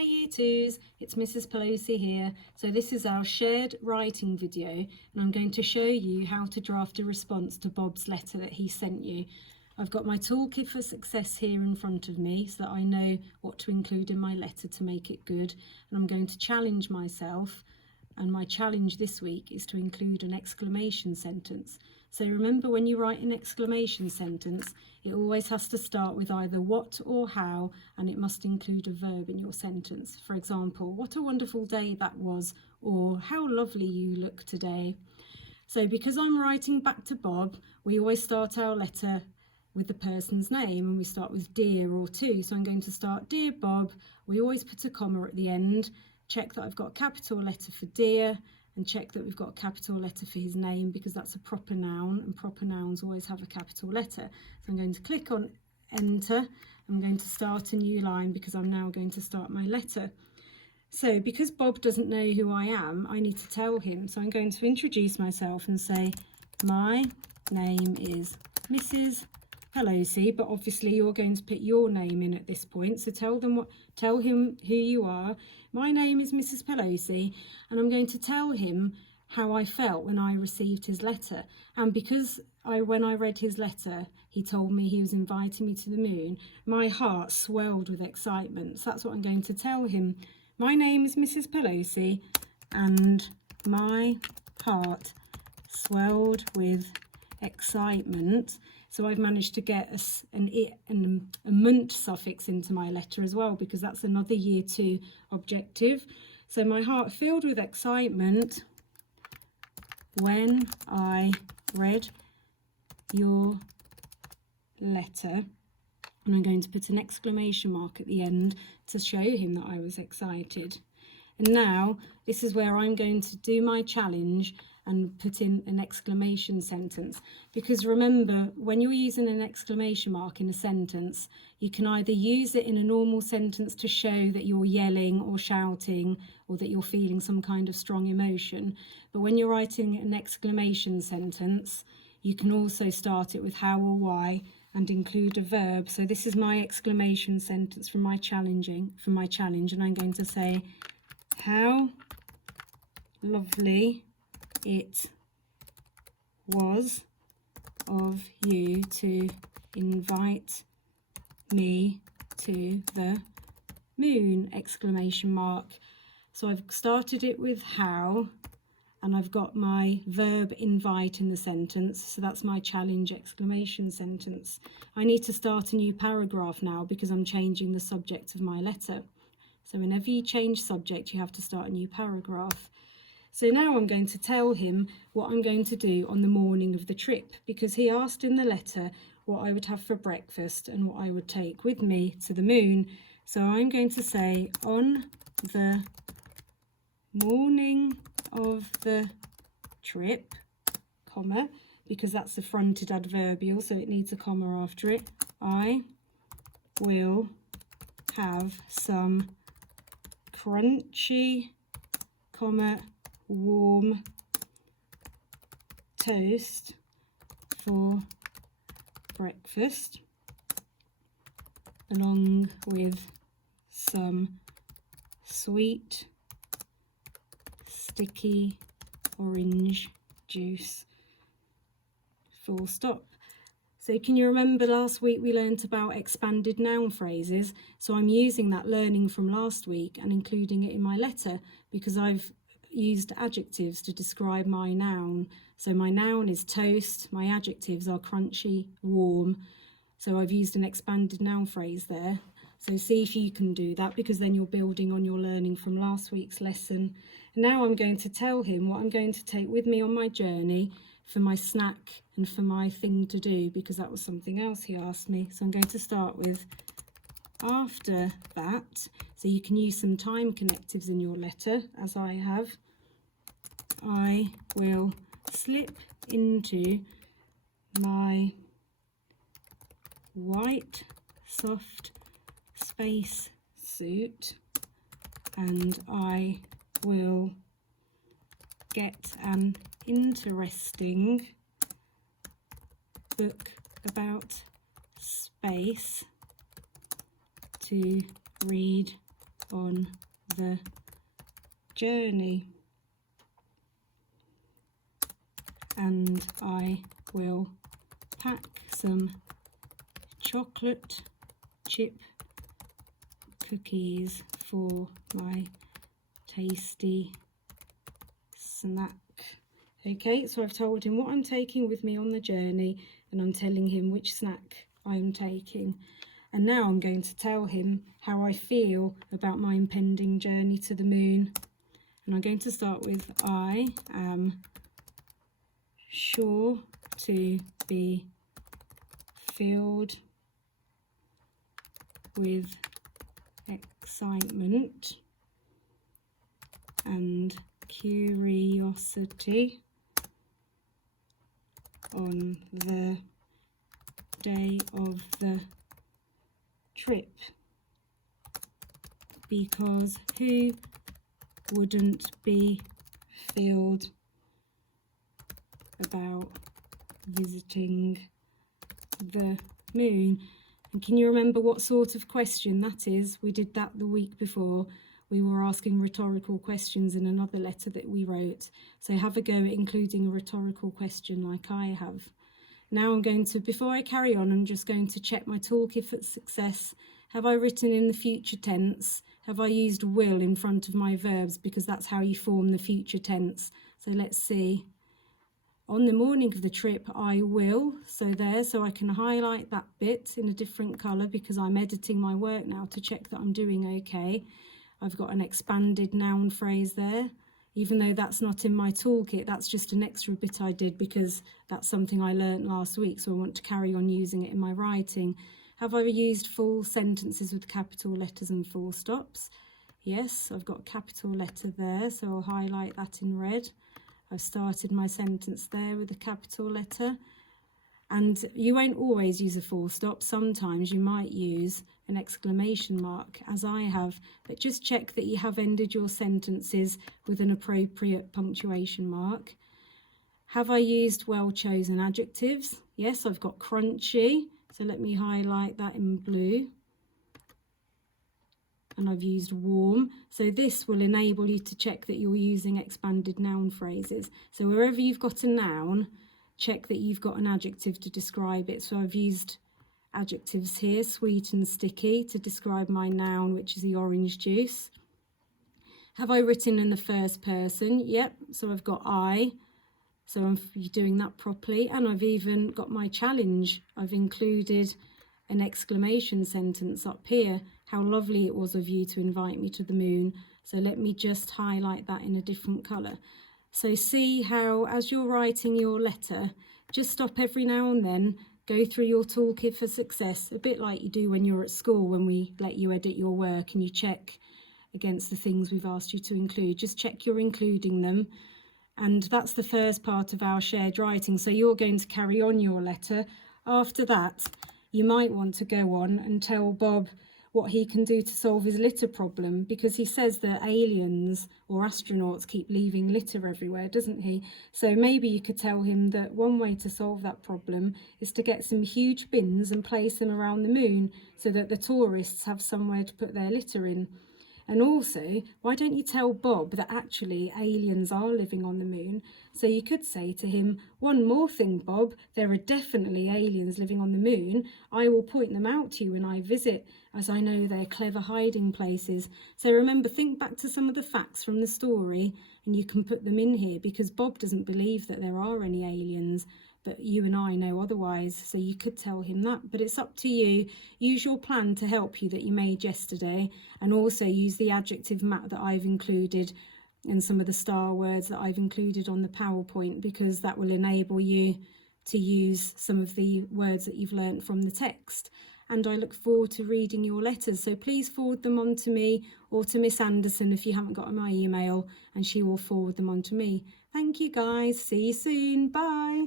Hi Year 2s, it's Mrs Pelosi here. So this is our shared writing video and I'm going to show you how to draft a response to Bob's letter that he sent you. I've got my toolkit for success here in front of me so that I know what to include in my letter to make it good, and I'm going to challenge myself, and my challenge this week is to include an exclamation sentence. So remember, when you write an exclamation sentence, it always has to start with either what or how, and it must include a verb in your sentence. For example, what a wonderful day that was, or how lovely you look today. So because I'm writing back to Bob, we always start our letter with the person's name, and we start with dear or to. So I'm going to start, dear Bob. We always put a comma at the end. Check that I've got a capital letter for dear, and check that we've got a capital letter for his name, because that's a proper noun, and proper nouns always have a capital letter. So I'm going to click on enter. I'm going to start a new line because I'm now going to start my letter. So because Bob doesn't know who I am, I need to tell him. So I'm going to introduce myself and say, my name is Mrs Pelosi, but obviously you're going to put your name in at this point. So tell him who you are. My name is Mrs Pelosi, and I'm going to tell him how I felt when I received his letter. And because when I read his letter, he told me he was inviting me to the moon, my heart swelled with excitement. So that's what I'm going to tell him. My name is Mrs Pelosi, and my heart swelled with excitement. So I've managed to get a munt suffix into my letter as well, because that's another Year 2 objective. So my heart filled with excitement when I read your letter. And I'm going to put an exclamation mark at the end to show him that I was excited. And now this is where I'm going to do my challenge and put in an exclamation sentence. Because remember, when you're using an exclamation mark in a sentence, you can either use it in a normal sentence to show that you're yelling or shouting, or that you're feeling some kind of strong emotion. But when you're writing an exclamation sentence, you can also start it with how or why and include a verb. So this is my exclamation sentence from my challenge, and I'm going to say, how lovely it was of you to invite me to the moon, exclamation mark. So I've started it with how, and I've got my verb invite in the sentence, so that's my challenge exclamation sentence. I need to start a new paragraph now because I'm changing the subject of my letter. So whenever you change subject, you have to start a new paragraph. So now I'm going to tell him what I'm going to do on the morning of the trip, because he asked in the letter what I would have for breakfast and what I would take with me to the moon. So I'm going to say, on the morning of the trip, comma, because that's the fronted adverbial, so it needs a comma after it, I will have some crunchy, comma, warm toast for breakfast, along with some sweet, sticky orange juice, full stop. So can you remember last week we learnt about expanded noun phrases? So I'm using that learning from last week and including it in my letter, because I've used adjectives to describe my noun. So my noun is toast, my adjectives are crunchy, warm. So I've used an expanded noun phrase there. So see if you can do that, because then you're building on your learning from last week's lesson. And now I'm going to tell him what I'm going to take with me on my journey for my snack and for my thing to do, because that was something else he asked me. So I'm going to start with after that. So you can use some time connectives in your letter, as I have. I will slip into my white soft space suit, and I will get an interesting book about space to read on the journey, and I will pack some chocolate chip cookies for my tasty snack. Okay, so I've told him what I'm taking with me on the journey, and I'm telling him which snack I'm taking. And now I'm going to tell him how I feel about my impending journey to the moon. And I'm going to start with, I am sure to be filled with excitement and curiosity on the day of the trip, because who wouldn't be filled about visiting the moon? And can you remember what sort of question that is? We did that the week before. We were asking rhetorical questions in another letter that we wrote. So have a go at including a rhetorical question like I have. Now I'm going to, before I carry on, I'm just going to check my toolkit for success. Have I written in the future tense? Have I used will in front of my verbs? Because that's how you form the future tense. So let's see. On the morning of the trip, I will, so I can highlight that bit in a different colour because I'm editing my work now to check that I'm doing okay. I've got an expanded noun phrase there. Even though that's not in my toolkit, that's just an extra bit I did because that's something I learnt last week, so I want to carry on using it in my writing. Have I used full sentences with capital letters and full stops? Yes, I've got a capital letter there, so I'll highlight that in red. I've started my sentence there with a capital letter. And you won't always use a full stop. Sometimes you might use an exclamation mark, as I have, but just check that you have ended your sentences with an appropriate punctuation mark. Have I used well-chosen adjectives? Yes, I've got crunchy, so let me highlight that in blue. And I've used warm, so this will enable you to check that you're using expanded noun phrases. So wherever you've got a noun, check that you've got an adjective to describe it. So I've used adjectives here, sweet and sticky, to describe my noun, which is the orange juice. Have I written in the first person? Yep, so I've got I, so I'm doing that properly. And I've even got my challenge. I've included an exclamation sentence up here. How lovely it was of you to invite me to the moon. So let me just highlight that in a different colour. So see how, as you're writing your letter, just stop every now and then, go through your toolkit for success, a bit like you do when you're at school, when we let you edit your work and you check against the things we've asked you to include. Just check you're including them. And that's the first part of our shared writing. So you're going to carry on your letter. After that, you might want to go on and tell Bob what he can do to solve his litter problem, because he says that aliens or astronauts keep leaving litter everywhere, doesn't he? So maybe you could tell him that one way to solve that problem is to get some huge bins and place them around the moon so that the tourists have somewhere to put their litter in. And also, why don't you tell Bob that actually aliens are living on the moon? So you could say to him, one more thing, Bob, there are definitely aliens living on the moon. I will point them out to you when I visit, as I know they're clever hiding places. So remember, think back to some of the facts from the story and you can put them in here, because Bob doesn't believe that there are any aliens, but you and I know otherwise, so you could tell him that. But it's up to you. Use your plan to help you that you made yesterday, and also use the adjective map that I've included and some of the star words that I've included on the PowerPoint, because that will enable you to use some of the words that you've learnt from the text. And I look forward to reading your letters, so please forward them on to me or to Miss Anderson if you haven't got my email, and she will forward them on to me. Thank you guys, see you soon, bye.